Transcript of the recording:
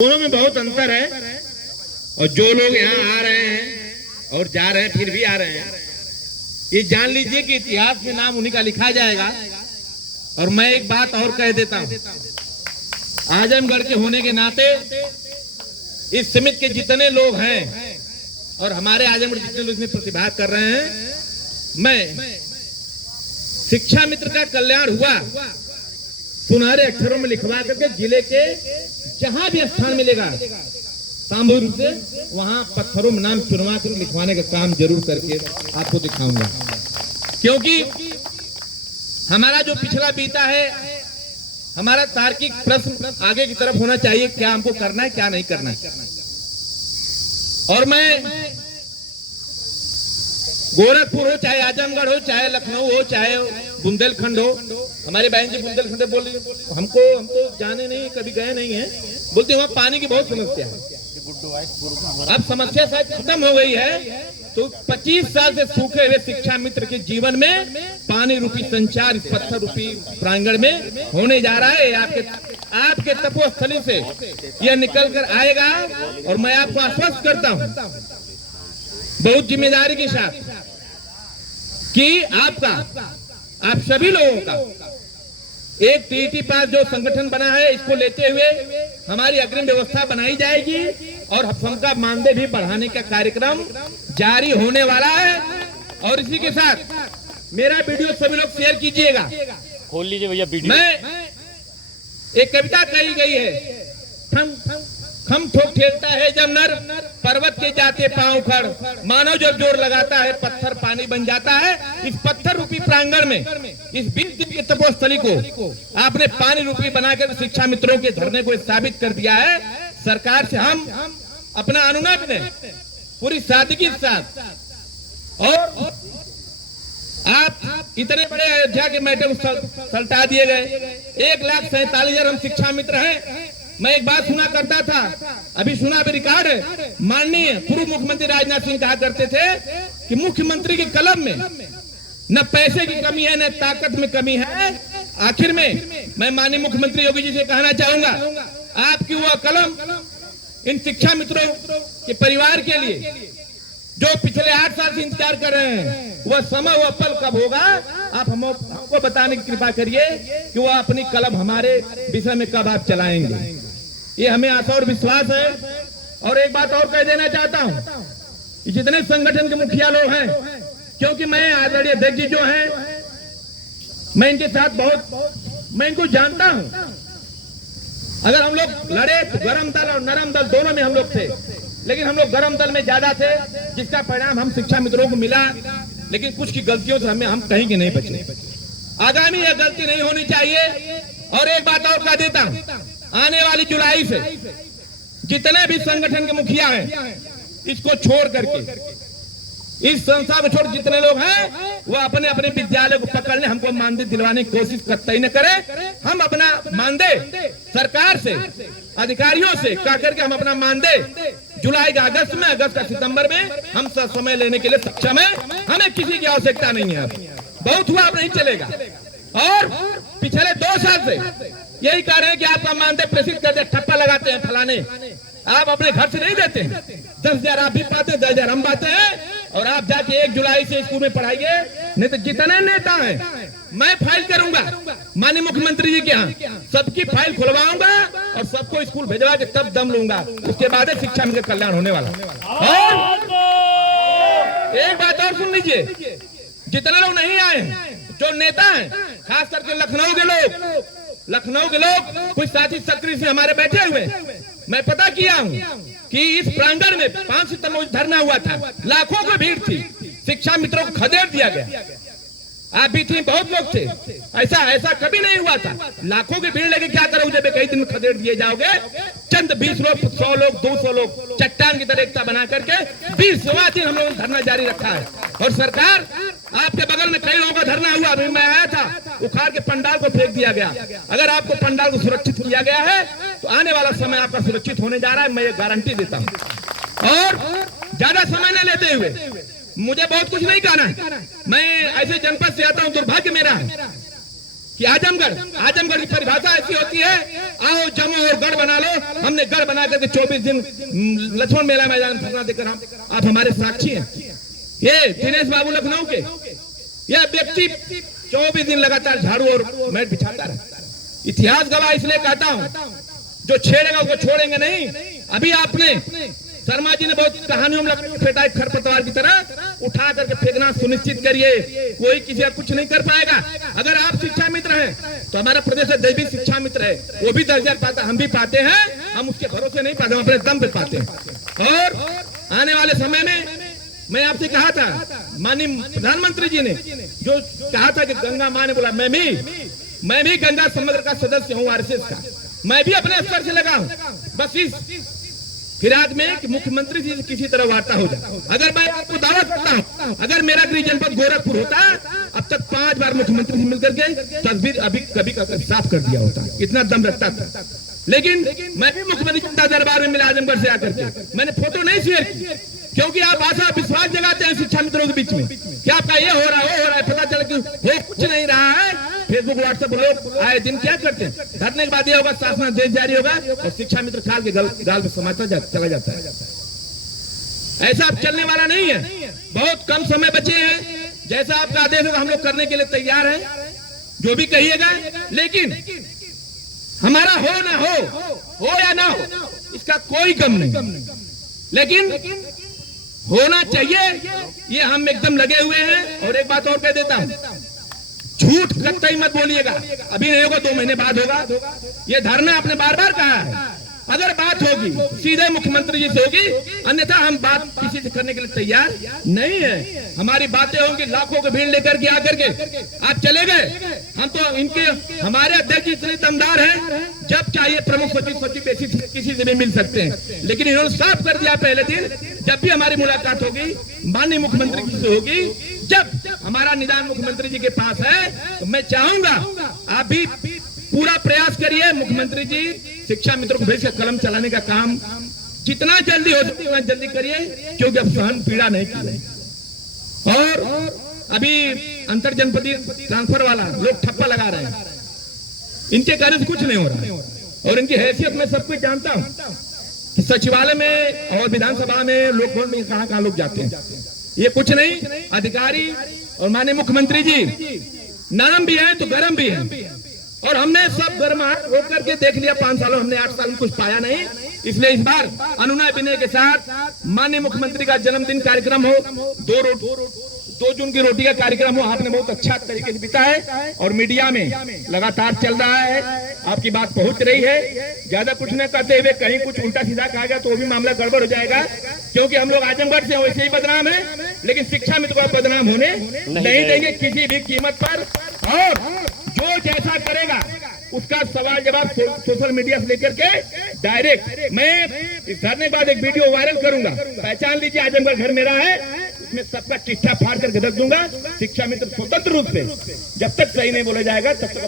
दोनों में बहुत अंतर है। और जो लोग यहाँ आ रहे हैं और जा रहे हैं फिर भी आ रहे हैं, ये जान लीजिए कि इतिहास में नाम उन्हीं का लिखा जाएगा। और मैं एक बात और कह देता हूँ, आजमगढ़ के होने के नाते इस समिति के जितने लोग हैं और हमारे आजमगढ़ जितने लोग इसमें प्रतिभाग कर रहे हैं, मैं शिक्षा मित्र का कल्याण हुआ सुनहरे अक्षरों में लिखवा करके जिले के जहां भी स्थान मिलेगा सामूहिक रूप से वहां पत्थरों में नाम चुनवा कर लिखवाने का काम जरूर करके आपको दिखाऊंगा। क्योंकि हमारा जो पिछला बीता है, हमारा तार्किक प्रश्न आगे की तरफ होना चाहिए, क्या हमको करना है क्या नहीं करना है। और मैं गोरखपुर हो चाहे आजमगढ़ हो चाहे लखनऊ हो चाहे बुंदेलखंड हो, हमारे बहन जी बुंदेलखंड बोल रही, हम तो जाने नहीं, कभी गए नहीं है, बोलते वहां पानी की बहुत समस्या है। अब समस्या शायद खत्म हो गई है, तो 25 साल से सूखे हुए शिक्षा मित्र के जीवन में पानी रूपी संचार इस पत्थर रूपी प्रांगण में होने जा रहा है। आपके तपोस्थली से यह निकल कर आएगा। और मैं आपको आश्वस्त करता हूं बहुत जिम्मेदारी के साथ कि आप सभी लोगों का एक टीटी पास जो संगठन बना है, इसको लेते हुए हमारी अग्रिम व्यवस्था बनाई जाएगी और सबका मानदेय भी बढ़ाने का कार्यक्रम जारी होने वाला है। और इसी के साथ मेरा वीडियो सभी लोग शेयर कीजिएगा। खोल लीजिए भैया वीडियो। मैं एक कविता कही गई है, खम ठोक ठेलता है जब नर पर्वत के जाते पांव खड़, मानव जब जोर लगाता है पत्थर पानी बन जाता है। इस पत्थर रूपी प्रांगण में इस 20 दिन की तपोस्थली को आपने पानी रूपी बनाकर शिक्षा मित्रों के धरने को साबित कर दिया है। सरकार से हम अपना अनुनय ने पूरी सादगी के साथ, और आप इतने बड़े अयोध्या के मैटर सल्टा दिए गए, 1,47,000 हम शिक्षा मित्र हैं। मैं एक बात सुना करता था, अभी सुना भी रिकॉर्ड है, माननीय पूर्व मुख्यमंत्री राजनाथ सिंह कहा करते थे कि मुख्यमंत्री की कलम में न पैसे की कमी है न ताकत में कमी है। आखिर में मैं माननीय मुख्यमंत्री योगी जी से कहना चाहूंगा, आपकी वह कलम इन शिक्षा मित्रों के परिवार के लिए जो पिछले 8 साल से इंतजार कर रहे हैं, वह समय वह पल कब होगा, आप हमको बताने की कृपा करिए कि वह अपनी कलम हमारे विषय में कब आप चलाएंगे। ये हमें आशा और विश्वास है। और एक बात और कह देना चाहता हूं, जितने संगठन के मुखिया लोग हैं, क्योंकि मैं आदरणीय अध्यक्ष जी जो हैं, मैं इनके साथ मैं इनको जानता हूं। अगर हम लोग लड़े तो गरम दल और नरम दल दोनों में हम लोग थे, लेकिन हम लोग गरम दल में ज्यादा थे, जिसका परिणाम हम शिक्षा मित्रों को मिला। लेकिन कुछ की गलतियों से हम कहीं के नहीं बचे। आगामी यह गलती नहीं होनी चाहिए। और एक बात और कह देता हूं, आने वाली जुलाई से जितने भी संगठन के मुखिया हैं, इसको छोड़ करके इस संस्था को छोड़ जितने लोग हैं, वो अपने अपने विद्यालय को पकड़ने हमको मानदेय दिलवाने की कोशिश कतई न करें। हम अपना मानदेय सरकार से, अधिकारियों से कह करके हम अपना मानदेय जुलाई का अगस्त में, अगस्त का सितंबर में हम समय लेने के लिए सक्षम है। हमें किसी की आवश्यकता नहीं है। बहुत हुआ, अब नहीं चलेगा। और पिछले 2 साल से यही कह रहे हैं कि आपका मानदेय प्रेषित कर दे, ठप्पा लगाते हैं फलाने, आप अपने घर से नहीं देते हैं। 10,000 आप भी पाते हैं, 10,000 हम पाते हैं। और आप जाके 1 जुलाई से स्कूल में पढ़ाइए, नहीं तो जितने नेता हैं मैं फाइल करूंगा माननीय मुख्यमंत्री जी के यहाँ, सबकी फाइल खुलवाऊंगा और सबको स्कूल भेजवा के तब दम लूंगा। उसके बाद शिक्षा में कल्याण होने वाला। और एक बात और सुन लीजिए, जितने लोग नहीं आए हैं, जो नेता हैं, खास करके लखनऊ के लोग कुछ साथी सक्रिय से हमारे बैठे हुए, मैं पता किया हूं कि इस प्रांगण में 5 सितंबर को धरना हुआ था, लाखों की भीड़ थी, शिक्षा मित्रों को खदेड़ दिया गया। आप भी थी, बहुत लोग थे, ऐसा कभी नहीं हुआ था। लाखों की भीड़ लेके क्या करोगे जब कई दिन में खदेड़ दिए जाओगे। चंद 20 लोग, 100 लोग, 200 लोग चट्टान की तरह एकता बना करके 20वां दिन हम लोगों ने धरना जारी रखा है। और सरकार, आपके बगल में कई लोगों का धरना हुआ, अभी मैं आया था, उखाड़ के पंडाल को फेंक दिया गया। अगर आपको पंडाल को सुरक्षित किया गया है तो आने वाला समय आपका सुरक्षित होने जा रहा है, मैं ये गारंटी देता हूं। और ज्यादा समय न लेते हुए, मुझे बहुत कुछ नहीं कहना है, मैं ऐसे जनपद से आता हूं, दुर्भाग्य मेरा है कि आजमगढ़ की परिभाषा ऐसी होती है, आओ जमो और गढ़ बना लो। हमने गढ़ बना करके 24 दिन लक्ष्मण मेला मैदान में धरना देकर आप हमारे साक्षी हैं। ये दिनेश बाबू लखनऊ के, यह व्यक्ति 24 दिन लगातार झाड़ू और मैट बिछाता रहा। इतिहास गवाह इसलिए कहता हूं, जो छेड़ेगा उसको छोड़ेंगे नहीं। अभी आपने शर्मा जी ने बहुत कहानियों में फेंटा, खरपतवार की तरह उठा करके फेंकना सुनिश्चित करिए, कोई किसी का कुछ नहीं कर पाएगा। अगर आप शिक्षा मित्र हैं तो हमारा प्रदेश देश भी शिक्षा मित्र है, वो भी दर्जा पाता, हम भी पाते हैं। हम उसके भरोसे नहीं पाते, हम अपने दम पे पाते हैं। और आने वाले समय में मैं आपसे कहा था, माननीय प्रधानमंत्री जी ने जो कहा था कि गंगा माँ ने बोला, मैं भी गंगा समग्र का सदस्य हूँ, आरएसएस का, मैं भी अपने स्तर से लगा हूँ। बस इस फिराक में कि मुख्यमंत्री जी से किसी तरह वार्ता हो जाए। अगर मैं आपको दावा करता हूँ, अगर मेरा गृह जनपद गोरखपुर होता, अब तक 5 बार मुख्यमंत्री से मिलकर के तस्वीर अभी कभी साफ कर दिया होता, इतना दम रखता था। लेकिन मैं भी मुख्यमंत्री जनता दरबार में मिला आजमगढ़ से आकर के, मैंने फोटो नहीं शेयर की, क्योंकि आप आशा विश्वास जगाते हैं शिक्षा मित्रों के बीच में कि आपका ये हो रहा है, वो हो रहा है, पता चला कि वो कुछ नहीं रहा है। फेसबुक व्हाट्सएप लोग आए दिन क्या करते हैं, धरने के बाद ये होगा, शासनादेश जारी होगा और शिक्षा मित्र खाल के गाल पे समाता चला जाता है। ऐसा अब चलने वाला नहीं है। बहुत कम समय बचे हैं, जैसा आपका आदेश होगा हम लोग करने के लिए तैयार हैं, जो भी कहिएगा। लेकिन हमारा हो या ना हो, इसका कोई गम नहीं, लेकिन होना चाहिए, ये हम एकदम लगे हुए हैं। और एक बात और कह देता हूं, झूठ कतई मत बोलिएगा, अभी नहीं होगा, 2 महीने बाद होगा। ये धरना आपने बार बार कहा है, अगर बात होगी सीधे मुख्यमंत्री जी से होगी, अन्यथा हम बात किसी से करने के लिए तैयार नहीं है। हमारी बातें होंगी, लाखों की भीड़ लेकर के आकर के आप चले गए। हम तो इनके हमारे अध्यक्ष इतने दमदार हैं, जब चाहिए प्रमुख सचिव किसी से भी मिल सकते हैं। लेकिन इन्होंने साफ कर दिया पहले दिन, जब भी हमारी मुलाकात होगी माननीय मुख्यमंत्री जी से होगी, जब हमारा निदान मुख्यमंत्री जी के पास है, तो मैं चाहूंगा आप भी पूरा प्रयास करिए। मुख्यमंत्री जी शिक्षा मित्रों को भेज कर कलम चलाने का काम जितना जल्दी हो सके उतना जल्दी करिए, क्योंकि अब सहन पीड़ा नहीं की। और अभी अंतर जनपदीय ट्रांसफर वाला लोग ठप्पा लगा रहे हैं, इनके कारण से कुछ नहीं हो रहा है। और इनकी हैसियत मैं सब कुछ जानता हूँ कि सचिवालय में और विधानसभा में लोग भवन में कहाँ लोग जाते हैं, ये कुछ नहीं। अधिकारी और माननीय मुख्यमंत्री जी नरम भी है तो गर्म भी है, और हमने सब गर्माहट होकर के देख लिया। 5 सालों हमने 8 साल में कुछ पाया नहीं, इसलिए इस बार अनुनय विनय के साथ माननीय मुख्यमंत्री का जन्मदिन कार्यक्रम हो, 2 जून की रोटी का कार्यक्रम हो, आपने बहुत अच्छा तरीके से बिता है और मीडिया में लगातार चल रहा है, आपकी बात पहुंच रही है। ज्यादा कुछ न करते हुए कहीं कुछ उल्टा सीधा कहा गया तो वो भी मामला गड़बड़ हो जाएगा, क्योंकि हम लोग आजमगढ़ से वैसे ही बदनाम है, लेकिन शिक्षा मित्र को बदनाम होने नहीं देंगे किसी भी कीमत पर। और जो जैसा करेगा उसका सवाल जवाब सोशल मीडिया से लेकर के डायरेक्ट मैं इस धरने के बाद एक वीडियो वायरल करूंगा, पहचान लीजिए आजमगढ़ घर मेरा है, इसमें सबका चिट्ठा फाड़ करके रख दूंगा। शिक्षा मित्र स्वतंत्र रूप से जब तक सही नहीं बोला जाएगा तब तक